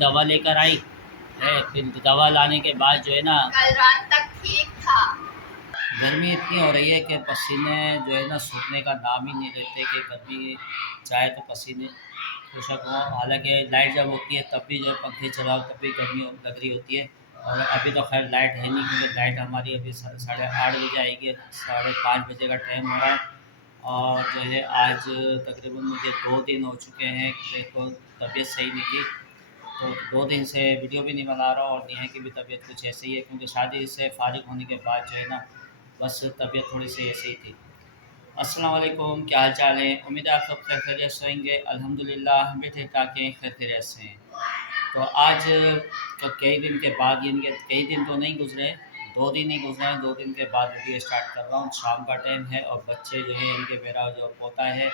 दवा लेकर आई है। फिर दवा लाने के बाद जो है ना, कल रात तक ठीक था। गर्मी इतनी हो रही है कि पसीने जो है ना सूखने का नाम ही नहीं लेते कि गर्मी चाहे तो पसीने खुशक हों। हालांकि लाइट जब होती है तब भी जो है पंखे चलाओ तब भी गर्मी लग रही होती है। और अभी तो खैर लाइट है नहीं क्योंकि लाइट हमारी अभी 8:30 बजे आएगी। 5:30 बजे का टाइम हो रहा है। और जो है आज तकरीबन मुझे 2 दिन हो चुके हैं मेरे को तबीयत सही नहीं थी। तो 2 दिन से वीडियो भी नहीं बना रहा और नेहा की भी तबीयत कुछ ऐसे ही है क्योंकि शादी से फारिग होने के बाद जो है ना बस तबीयत थोड़ी सी ऐसे ही थी। अस्सलाम वालेकुम, क्या हाल चाल है? उम्मीद है आप सब खैर खैरियत से होंगे। अल्हम्दुलिल्लाह हम भी ठीक ठाक हैं, खैर खैरियत से हैं। तो आज तो कई दिन के बाद, यानी कि कई दिन तो नहीं गुजरे, 2 दिन ही गुजरे हैं। 2 दिन के बाद वीडियो स्टार्ट कर रहा हूँ। शाम का टाइम है और बच्चे जो है, इनके मेरा जो पोता है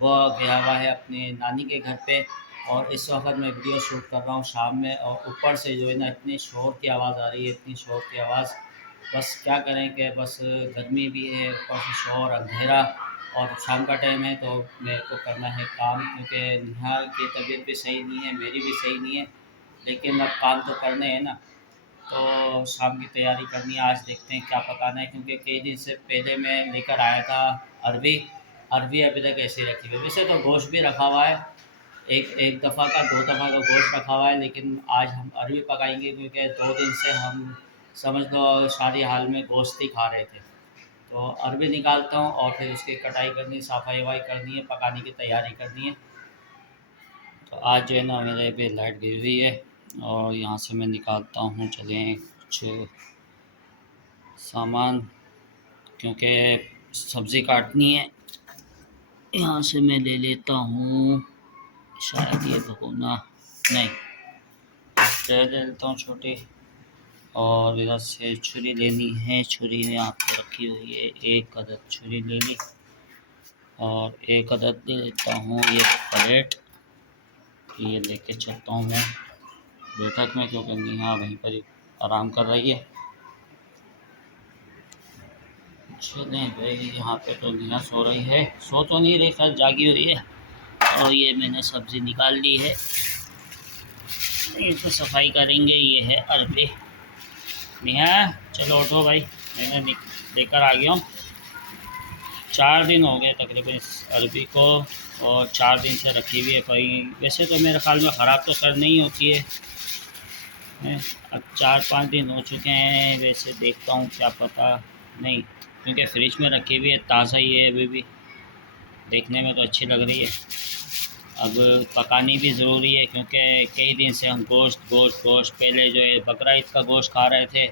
वो गया हुआ है अपने नानी के घर पे। और इस वक्त मैं वीडियो शूट कर रहा हूँ शाम में। और ऊपर से जो है ना इतनी शोर की आवाज़ आ रही है, इतनी शोर की आवाज़, बस क्या करें कि बस गर्मी भी है, ऊपर से शोर, अंधेरा और शाम का टाइम है तो मेरे को करना है काम क्योंकि नेहा की तबीयत भी सही नहीं है, मेरी भी सही नहीं है। लेकिन अब काम तो करने हैं ना, तो शाम की तैयारी करनी है। आज देखते हैं क्या पकाना है क्योंकि कई दिन से पहले मैं लेकर आया था अरबी। अरबी अभी तक ऐसे ही रखी हुई है। वैसे तो गोश्त भी रखा हुआ है, एक एक दफ़ा का 2 दफ़ा का गोश्त रखा हुआ है, लेकिन आज हम अरबी पकाएंगे क्योंकि 2 दिन से हम समझ लो शादी हाल में गोश्त ही खा रहे थे। तो अरबी निकालता हूँ और फिर उसकी कटाई करनी, सफाई वफाई करनी है, पकाने की तैयारी करनी है। तो आज जो है ना मेरे पे लाइट गिर हुई है और यहाँ से मैं निकालता हूँ, चलें कुछ सामान क्योंकि सब्ज़ी काटनी है। यहाँ से मैं ले लेता हूँ, शायद ये भगोना नहीं, ले लेता हूँ छोटी। और इधर से छुरी लेनी है, छुरी यहाँ पे रखी हुई है, एक अदद छुरी ले ली। और एक अदद ले लेता हूँ ये प्लेट, ये लेके चलता हूँ मैं बैठक में क्योंकि नेहा वहीं पर ही आराम कर रही है। चलें भाई, यहाँ पे तो नेहा सो रही है, सो तो नहीं रही, खैर जागी हुई है। और ये मैंने सब्ज़ी निकाल ली है, ये तो सफाई करेंगे। ये है अरबी। नेहा चलो उठो भाई, मैंने लेकर आ गया हूँ। 4 दिन हो गए तकरीबन इस अरबी को और 4 दिन से रखी हुई है। कहीं वैसे तो मेरे ख्याल में ख़राब तो खैर नहीं होती है, हैं। अब 4-5 दिन हो चुके हैं, वैसे देखता हूँ क्या पता नहीं, क्योंकि फ्रिज में रखी हुई है, ताज़ा ही है अभी भी, देखने में तो अच्छी लग रही है। अब पकानी भी ज़रूरी है क्योंकि कई दिन से हम गोश्त गोश्त गोश्त, पहले जो है बकरा ईद का गोश्त खा रहे थे,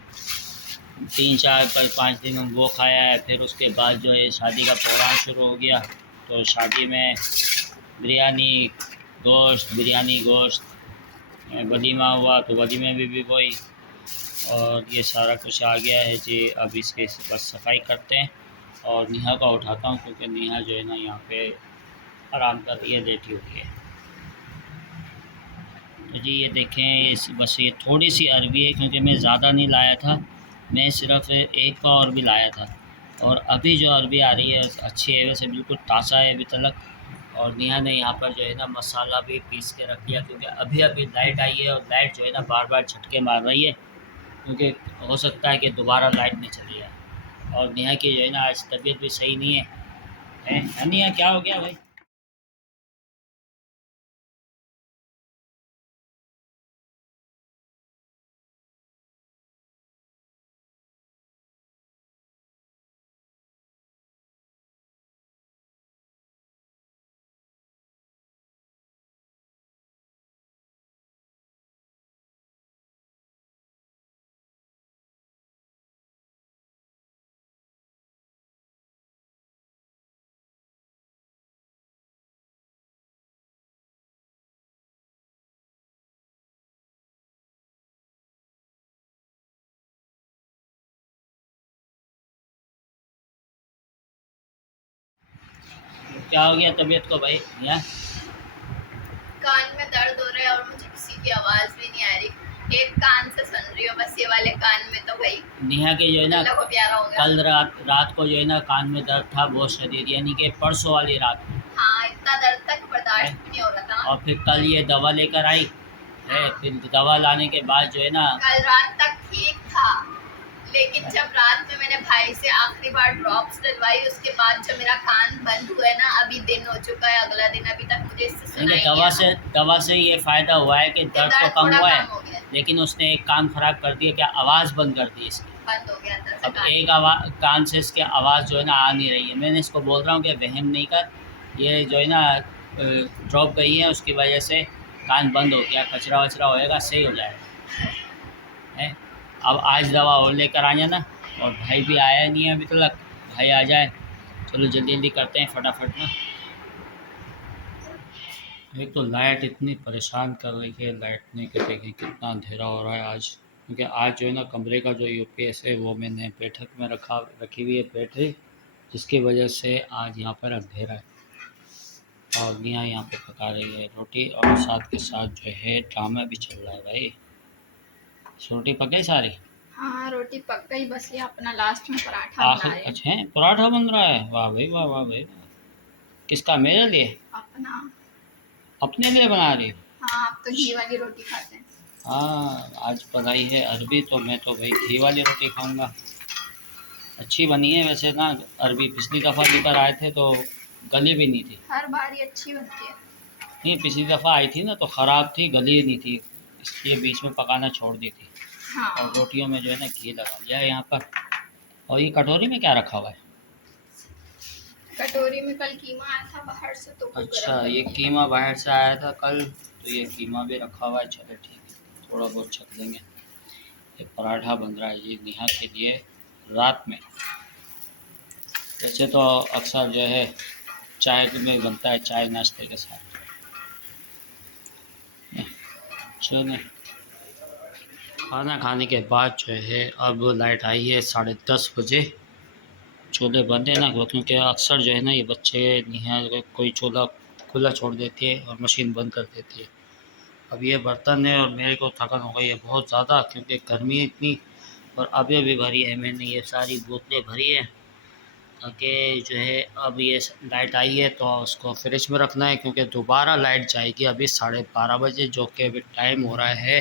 3-4-5 दिन हम वो खाया है। फिर उसके बाद जो है शादी का प्रोग्राम शुरू हो गया, तो शादी में बिरयानी गोश्त, बिरयानी गोश्त, वलीमा हुआ तो वलीमे में भी वही। और ये सारा कुछ आ गया है जी। अब इसके बस सफाई करते हैं और नेहा को उठाता हूँ क्योंकि नेहा जो है ना यहाँ पे आराम कर रही है, लेटी हुई है। तो जी ये देखें, इस बस ये थोड़ी सी अरबी है क्योंकि मैं ज़्यादा नहीं लाया था, मैं सिर्फ एक पाव अरबी लाया था। और अभी जो अरबी आ रही है अच्छी है, वैसे बिल्कुल ताज़ा है अभी तलक। और नेहा ने यहाँ पर जो है ना मसाला भी पीस के रख दिया क्योंकि अभी अभी लाइट आई है और लाइट जो है ना बार बार झटके मार रही है क्योंकि हो सकता है कि दोबारा लाइट नहीं चली जाए। और नेहा की जो है ना आज तबीयत भी सही नहीं है, हैं नेहा? क्या हो गया भाई? क्या हो गया तबीयत को भाई नेहा? कान में दर्द हो रहा है और मुझे किसी की आवाज भी नहीं आ रही। एक कान से सुन रही हूँ बस, ये वाले कान में तो भाई नेहा के जो है ना अल्लाह को प्यारा हो गया। कल रात रात को जो है ना कान में दर्द था बहुत शदीद, यानी कि परसों वाली रात में। हाँ, इतना दर्द तक बर्दाश्त भी नहीं हो रहा था। और फिर कल ये दवा लेकर आई है। फिर दवा लाने के बाद जो है ना, कल रात तक ठीक था, लेकिन जब रात में मैंने भाई से आखिरी बार ड्रॉप्स डलवाई, उसके बाद जब मेरा कान बंद हुआ है ना, अभी दिन हो चुका है, अगला दिन अभी तक मुझे इससे सुनाई इनके नहीं दवा से ये फ़ायदा हुआ है कि दर्द तो दर्द कम थोड़ा हुआ कम हो है, गया, लेकिन उसने एक काम ख़राब कर दिया कि आवाज़ बंद कर दी इसकी। बंद हो गया अंदर से अब कान। एक कान से इसकी आवाज़ जो है ना आ नहीं रही है। मैंने इसको बोल रहा हूँ कि वहम नहीं कर, ये जो है ना ड्रॉप गई है, उसकी वजह से कान बंद हो गया, कचरा वचरा होएगा, सही हो जाएगा है। अब आज दवा और लेकर आ जाना, और भाई भी आया नहीं है अभी तक, भाई आ जाए। चलो जल्दी जल्दी करते हैं फटाफट ना। एक तो लाइट इतनी परेशान कर रही है, लाइट नहीं कटेगी, कितना अंधेरा हो रहा है आज। क्योंकि आज जो है ना कमरे का जो यूपीएस है वो मैंने बैठक में रखी हुई है बैटरी, जिसकी वजह से आज यहाँ पर अंधेरा है। और मियाँ यहाँ पे पका रही है रोटी, और साथ के साथ जो है ड्रामा भी चल रहा है भाई। रोटी पक गई सारी? हाँ, रोटी पक गई, बस ये अपना लास्ट में पराठा बना आखिर रहे हैं। अच्छा है, पराठा बन रहा है, वाह भाई वाह, वाह भाई वाह। किसका, मेरे लिए? अपना। अपने लिए बना रही हो? हाँ, आप तो घी वाली रोटी खाते हैं। हाँ, आज बनाई है अरबी, तो मैं तो भाई घी वाली रोटी खाऊंगा। अच्छी बनी है वैसे ना अरबी, पिछली दफ़ा लेकर आए थे तो गली भी नहीं थी। हर बार ये अच्छी बनती है। नहीं, पिछली दफ़ा आई थी ना तो ख़राब थी, गली नहीं थी, इसलिए बीच में पकाना छोड़ दी थी। हाँ। और रोटियों में जो है ना घी लगा लिया है यहाँ पर। और ये कटोरी में क्या रखा हुआ है? कटोरी में कल कीमा आया था बाहर से, तो वो अच्छा, गरम ये करके कीमा बाहर से आया था कल, तो ये कीमा भी रखा हुआ है। चलो ठीक है, थोड़ा बहुत छक लेंगे। ये पराठा बन रहा है ये नेहा के लिए रात में। वैसे तो अक्सर जो है चाय में बनता है, चाय नाश्ते के साथ। चलो, खाना खाने के बाद जो है अब लाइट आई है 10:30 बजे। चूल्हे बंद है ना, क्योंकि अक्सर जो है ना ये बच्चे नेहा कोई चूल्हा खुला छोड़ देती है और मशीन बंद कर देती है। अब ये बर्तन है और मेरे को थकन हो गई है बहुत ज़्यादा, क्योंकि गर्मी है इतनी। और अभी भी भरी है मैंने, ये सारी बोतलें भरी है, ताकि जो है अब ये लाइट आई है तो उसको फ्रिज में रखना है, क्योंकि दोबारा लाइट जाएगी अभी 12:30 बजे, जो कि अभी टाइम हो रहा है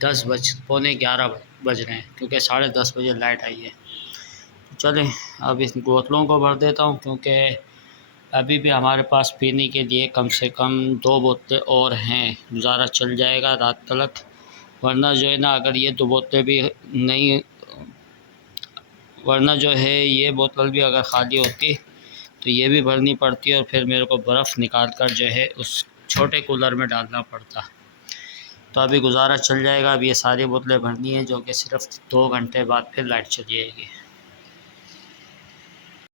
11 बज रहे हैं, क्योंकि 10:30 बजे लाइट आई है। तो चलें अब इस बोतलों को भर देता हूँ, क्योंकि अभी भी हमारे पास पीने के लिए कम से कम 2 बोतलें और हैं, गुजारा चल जाएगा रात तक। वरना जो है ना अगर ये 2 बोतलें भी नहीं, वरना जो है ये बोतल भी अगर ख़ाली होती तो ये भी भरनी पड़ती और फिर मेरे को बर्फ़ निकाल कर जो है उस छोटे कूलर में डालना पड़ता। तो अभी गुजारा चल जाएगा। अब ये सारी बोतलें भरनी है, जो कि सिर्फ़ 2 घंटे बाद फिर लाइट चली जाएगी।